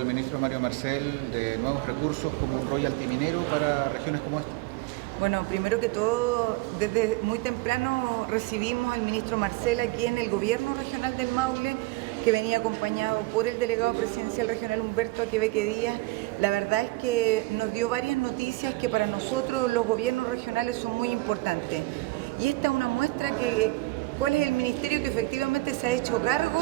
el ministro Mario Marcel de nuevos recursos como un royalty minero para regiones como esta? Bueno, primero que todo, desde muy temprano recibimos al ministro Marcel aquí en el gobierno regional del Maule, que venía acompañado por el delegado presidencial regional Humberto Aquebeque Díaz. La verdad es que nos dio varias noticias que para nosotros los gobiernos regionales son muy importantes. Y esta es una muestra que cuál es el ministerio que efectivamente se ha hecho cargo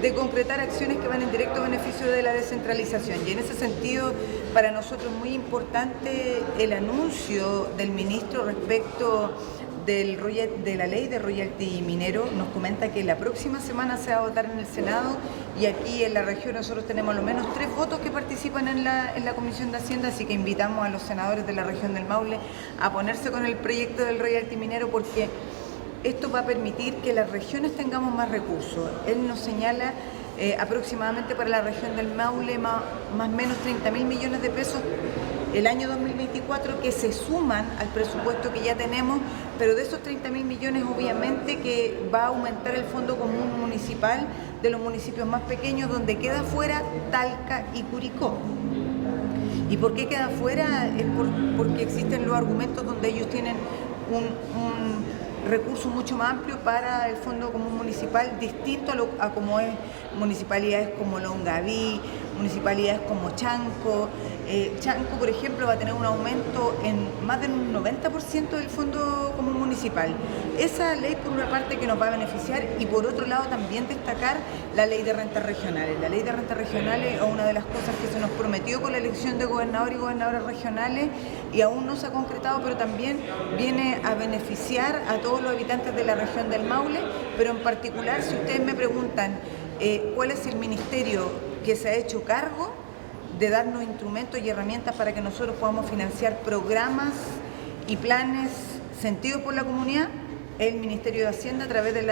de concretar acciones que van en directo beneficio de la descentralización. Y en ese sentido, para nosotros es muy importante el anuncio del ministro respecto de la ley de royalty minero. Nos comenta que la próxima semana se va a votar en el Senado y aquí en la región nosotros tenemos al menos 3 votos que participan en la Comisión de Hacienda, así que invitamos a los senadores de la región del Maule a ponerse con el proyecto del royalty minero, porque esto va a permitir que las regiones tengamos más recursos. Él nos señala aproximadamente para la región del Maule más o menos 30.000 millones de pesos el año 2024 que se suman al presupuesto que ya tenemos, pero de esos 30.000 millones obviamente que va a aumentar el Fondo Común Municipal de los municipios más pequeños, donde queda fuera Talca y Curicó. ¿Y por qué queda fuera? Es porque existen los argumentos donde ellos tienen un recurso mucho más amplio para el Fondo Común Municipal, distinto a como es municipalidades como Longaví, municipalidades como Chanco. Chanco, por ejemplo, va a tener un aumento en más del 90% del Fondo Común Municipal. Esa ley, por una parte, que nos va a beneficiar, y por otro lado también destacar la ley de rentas regionales. La ley de rentas regionales es una de las cosas que se nos prometió con la elección de gobernador y gobernadoras regionales y aún no se ha concretado, pero también viene a beneficiar a todos los habitantes de la región del Maule, pero en particular, si ustedes me preguntan cuál es el ministerio que se ha hecho cargo de darnos instrumentos y herramientas para que nosotros podamos financiar programas y planes sentidos por la comunidad, el Ministerio de Hacienda a través de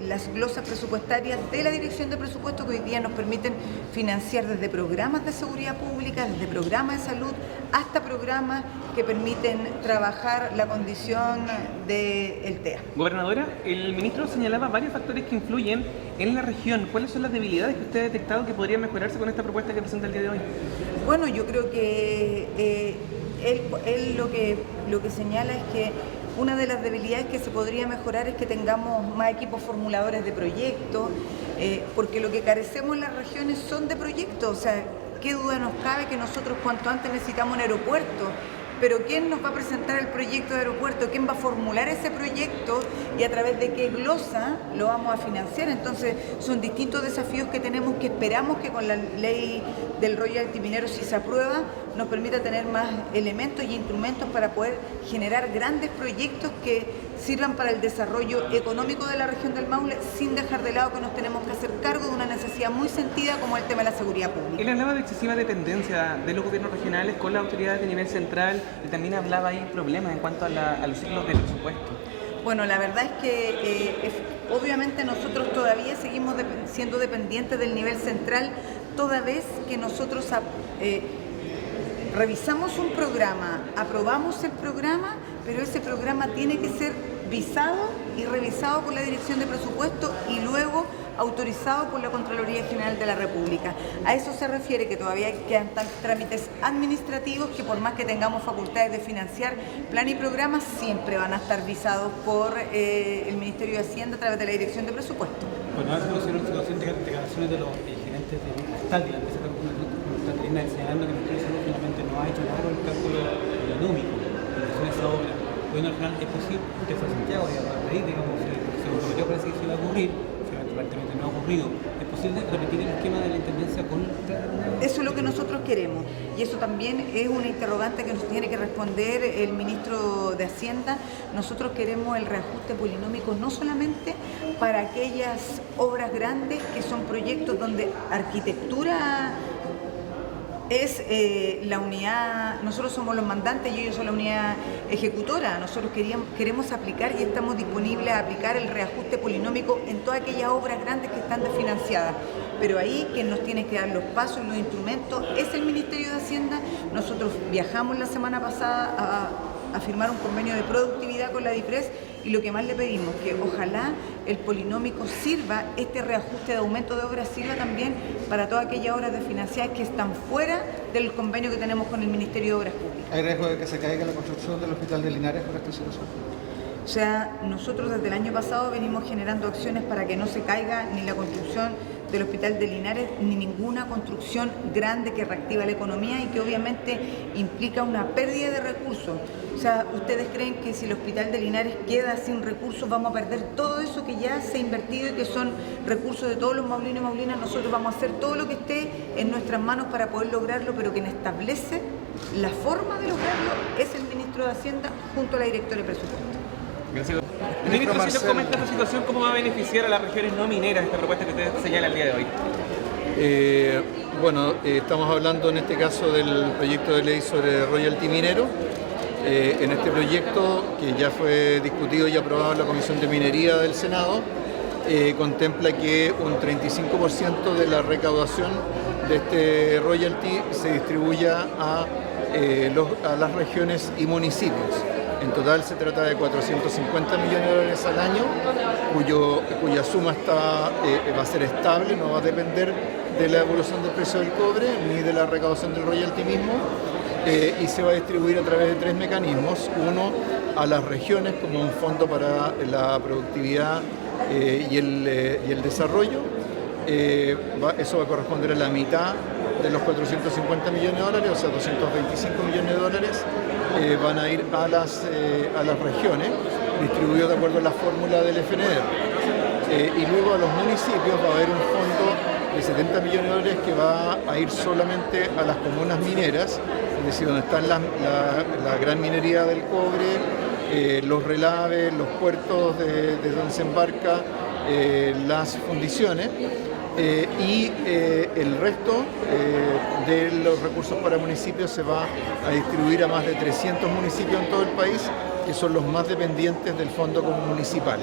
las glosas presupuestarias de la Dirección de Presupuestos, que hoy día nos permiten financiar desde programas de seguridad pública, desde programas de salud, hasta programas que permiten trabajar la condición del TEA. Gobernadora, el ministro señalaba varios factores que influyen en la región. ¿Cuáles son las debilidades que usted ha detectado que podrían mejorarse con esta propuesta que presenta el día de hoy? Bueno, yo creo que él lo que señala es que una de las debilidades que se podría mejorar es que tengamos más equipos formuladores de proyectos, porque lo que carecemos en las regiones son de proyectos. O sea, qué duda nos cabe que nosotros cuanto antes necesitamos un aeropuerto, pero ¿quién nos va a presentar el proyecto de aeropuerto? ¿Quién va a formular ese proyecto y a través de qué glosa lo vamos a financiar? Entonces son distintos desafíos que tenemos, que esperamos que con la ley del royalty minero, si se aprueba, nos permita tener más elementos y instrumentos para poder generar grandes proyectos que sirvan para el desarrollo económico de la región del Maule, sin dejar de lado que nos tenemos que hacer cargo de una necesidad muy sentida como el tema de la seguridad pública. Él hablaba de excesiva dependencia de los gobiernos regionales con las autoridades de nivel central y también hablaba ahí problemas en cuanto a los ciclos de presupuesto. Bueno, la verdad es que obviamente nosotros todavía seguimos siendo dependientes del nivel central, toda vez que nosotros revisamos un programa, aprobamos el programa, pero ese programa tiene que ser visado y revisado por la Dirección de Presupuesto y luego autorizado por la Contraloría General de la República. A eso se refiere que todavía quedan trámites administrativos que, por más que tengamos facultades de financiar plan y programa, siempre van a estar visados por el Ministerio de Hacienda a través de la Dirección de Presupuesto. Bueno, ahora se conocieron declaraciones de los gerentes de Estatal, de la empresa Caterina, señalando que el Ministerio de Salud finalmente no ha hecho nada con el cálculo económico en relación a esa obra. Bueno, al final es posible que fue a Santiago y a raíz, digamos, se comprometió, parece que se iba a ocurrir, aparentemente no ha ocurrido. ¿Es posible repetir el esquema de la intendencia con Eso es lo que nosotros queremos, y eso también es una interrogante que nos tiene que responder el ministro de Hacienda. Nosotros queremos el reajuste polinómico no solamente para aquellas obras grandes que son proyectos donde arquitectura es la unidad, nosotros somos los mandantes y ellos son la unidad ejecutora. Nosotros queremos aplicar y estamos disponibles a aplicar el reajuste polinómico en todas aquellas obras grandes que están desfinanciadas. Pero ahí quien nos tiene que dar los pasos y los instrumentos es el Ministerio de Hacienda. Nosotros viajamos la semana pasada a firmar un convenio de productividad con la DIPRES y lo que más le pedimos, que ojalá el polinómico sirva, este reajuste de aumento de obras sirva también para todas aquellas obras desfinanciadas que están fuera del convenio que tenemos con el Ministerio de Obras Públicas. ¿Hay riesgo de que se caiga la construcción del Hospital de Linares por esta situación? O sea, nosotros desde el año pasado venimos generando acciones para que no se caiga ni la construcción del Hospital de Linares, ni ninguna construcción grande que reactiva la economía y que obviamente implica una pérdida de recursos. O sea, ¿ustedes creen que si el Hospital de Linares queda sin recursos vamos a perder todo eso que ya se ha invertido y que son recursos de todos los maulinos y maulinas? Nosotros vamos a hacer todo lo que esté en nuestras manos para poder lograrlo, pero quien establece la forma de lograrlo es el Ministro de Hacienda junto a la Directora de Presupuesto. Gracias. Ministro, si nos comenta esta situación, ¿cómo va a beneficiar a las regiones no mineras esta propuesta que usted señala el día de hoy? Estamos hablando en este caso del proyecto de ley sobre royalty minero. En este proyecto, que ya fue discutido y aprobado en la Comisión de Minería del Senado, contempla que un 35% de la recaudación de este royalty se distribuya a las regiones y municipios. En total se trata de 450 millones de dólares al año, cuya suma va a ser estable, no va a depender de la evolución del precio del cobre ni de la recaudación del royalty mismo, y se va a distribuir a través de 3 mecanismos. Uno, a las regiones como un fondo para la productividad y el desarrollo. Eso va a corresponder a la mitad de los 450 millones de dólares, o sea, 225 millones de dólares. Van a ir a las regiones, distribuidos de acuerdo a la fórmula del FNDR. Y luego a los municipios va a haber un fondo de 70 millones de dólares que va a ir solamente a las comunas mineras, es decir, donde están la gran minería del cobre, los relaves, los puertos de donde se embarca, las fundiciones. Y el resto de los recursos para municipios se va a distribuir a más de 300 municipios en todo el país, que son los más dependientes del fondo municipal.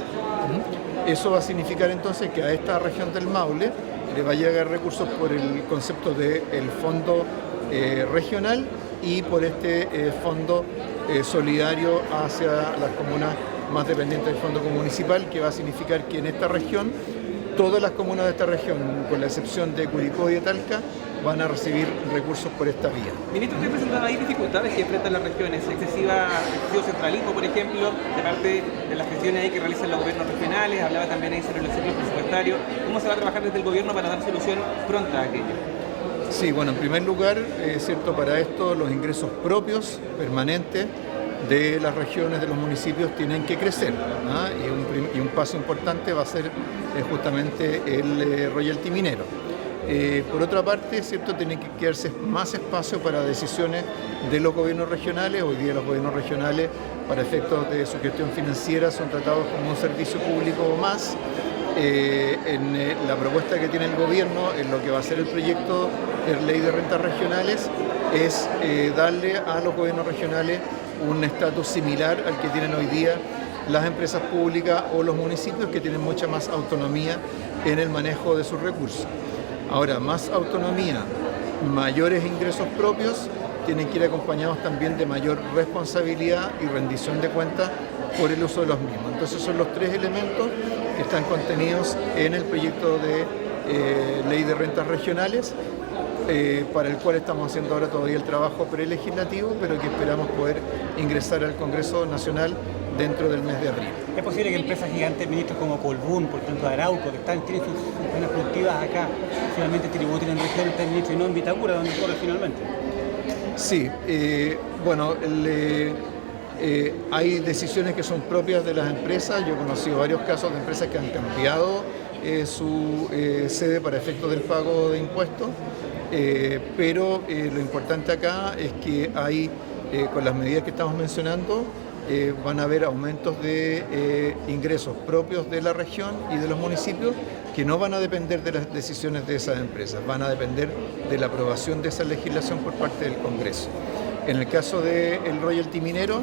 Eso va a significar entonces que a esta región del Maule le va a llegar recursos por el concepto del fondo regional y por este fondo solidario hacia las comunas más dependientes del fondo municipal, que va a significar que en esta región todas las comunas de esta región, con la excepción de Curicó y de Talca, van a recibir recursos por esta vía. Ministro, ¿usted presentaba ahí dificultades que enfrentan las regiones? Excesivo centralismo, por ejemplo, de parte de las gestiones ahí que realizan los gobiernos regionales. Hablaba también ahí sobre los ciclos presupuestarios. ¿Cómo se va a trabajar desde el gobierno para dar solución pronta a aquello? Sí, bueno, en primer lugar, cierto, para esto los ingresos propios permanentes de las regiones, de los municipios, tienen que crecer, ¿no? Y un paso importante va a ser justamente el royalty minero. Por otra parte, ¿cierto?, tiene que quedarse más espacio para decisiones de los gobiernos regionales. Hoy día los gobiernos regionales, para efectos de su gestión financiera, son tratados como un servicio público o más. En la propuesta que tiene el gobierno, en lo que va a ser el proyecto de ley de rentas regionales, es darle a los gobiernos regionales un estatus similar al que tienen hoy día las empresas públicas o los municipios, que tienen mucha más autonomía en el manejo de sus recursos. Ahora, más autonomía, mayores ingresos propios, tienen que ir acompañados también de mayor responsabilidad y rendición de cuentas por el uso de los mismos. Entonces son los 3 elementos que están contenidos en el proyecto de ley de rentas regionales, para el cual estamos haciendo ahora todavía el trabajo prelegislativo, pero que esperamos poder ingresar al Congreso Nacional dentro del mes de abril. ¿Es posible que empresas gigantes, ministros como Colbún, por ejemplo Arauco, que tienen sus zonas productivas acá, finalmente tributen en regiones, ministro, y no en Vitacura, donde ocurre finalmente? Sí, hay decisiones que son propias de las empresas. Yo he conocido varios casos de empresas que han cambiado su sede para efectos del pago de impuestos, pero lo importante acá es que hay, con las medidas que estamos mencionando, van a haber aumentos de ingresos propios de la región y de los municipios, que no van a depender de las decisiones de esas empresas, van a depender de la aprobación de esa legislación por parte del Congreso. En el caso del royalty minero,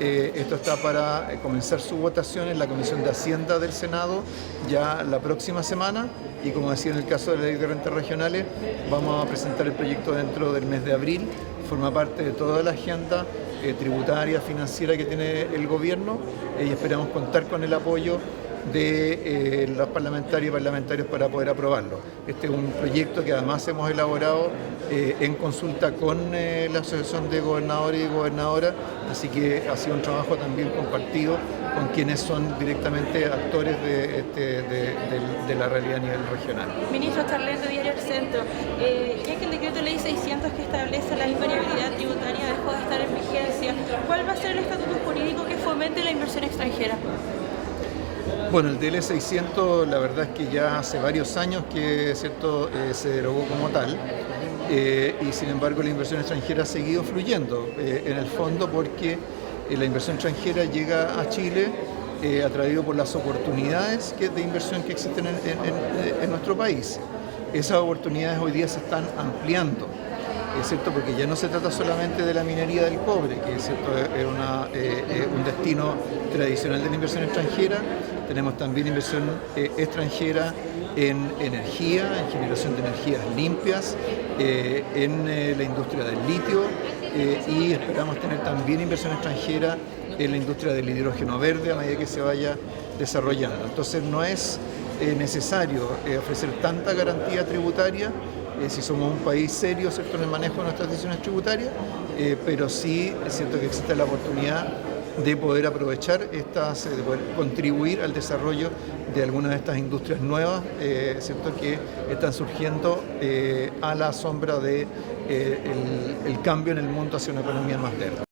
esto está para comenzar su votación en la Comisión de Hacienda del Senado ya la próxima semana y, como decía en el caso de la Ley de Rentas Regionales, vamos a presentar el proyecto dentro del mes de abril. Forma parte de toda la agenda tributaria, financiera que tiene el gobierno y esperamos contar con el apoyo de los parlamentarios y parlamentarios para poder aprobarlo. Este es un proyecto que además hemos elaborado en consulta con la Asociación de Gobernadores y Gobernadoras, así que ha sido un trabajo también compartido con quienes son directamente actores de la realidad a nivel regional. Ministro Charlet, de Diario El Centro, ya que el decreto ley 600 que establece la invariabilidad tributaria dejó de estar en vigencia, ¿cuál va a ser el estatuto jurídico que fomente la inversión extranjera? Bueno, el DL 600 la verdad es que ya hace varios años que se derogó como tal y sin embargo la inversión extranjera ha seguido fluyendo en el fondo porque la inversión extranjera llega a Chile atraído por las oportunidades de inversión que existen en nuestro país. Esas oportunidades hoy día se están ampliando. Es cierto, porque ya no se trata solamente de la minería del cobre, que es cierto, es un destino tradicional de la inversión extranjera. Tenemos también inversión extranjera en energía, en generación de energías limpias, en la industria del litio y esperamos tener también inversión extranjera en la industria del hidrógeno verde a medida que se vaya desarrollando. Entonces no es necesario ofrecer tanta garantía tributaria si somos un país serio, ¿cierto?, en el manejo de nuestras decisiones tributarias, pero sí es cierto que existe la oportunidad de poder aprovechar de poder contribuir al desarrollo de algunas de estas industrias nuevas, ¿cierto?, que están surgiendo a la sombra del cambio en el mundo hacia una economía más verde.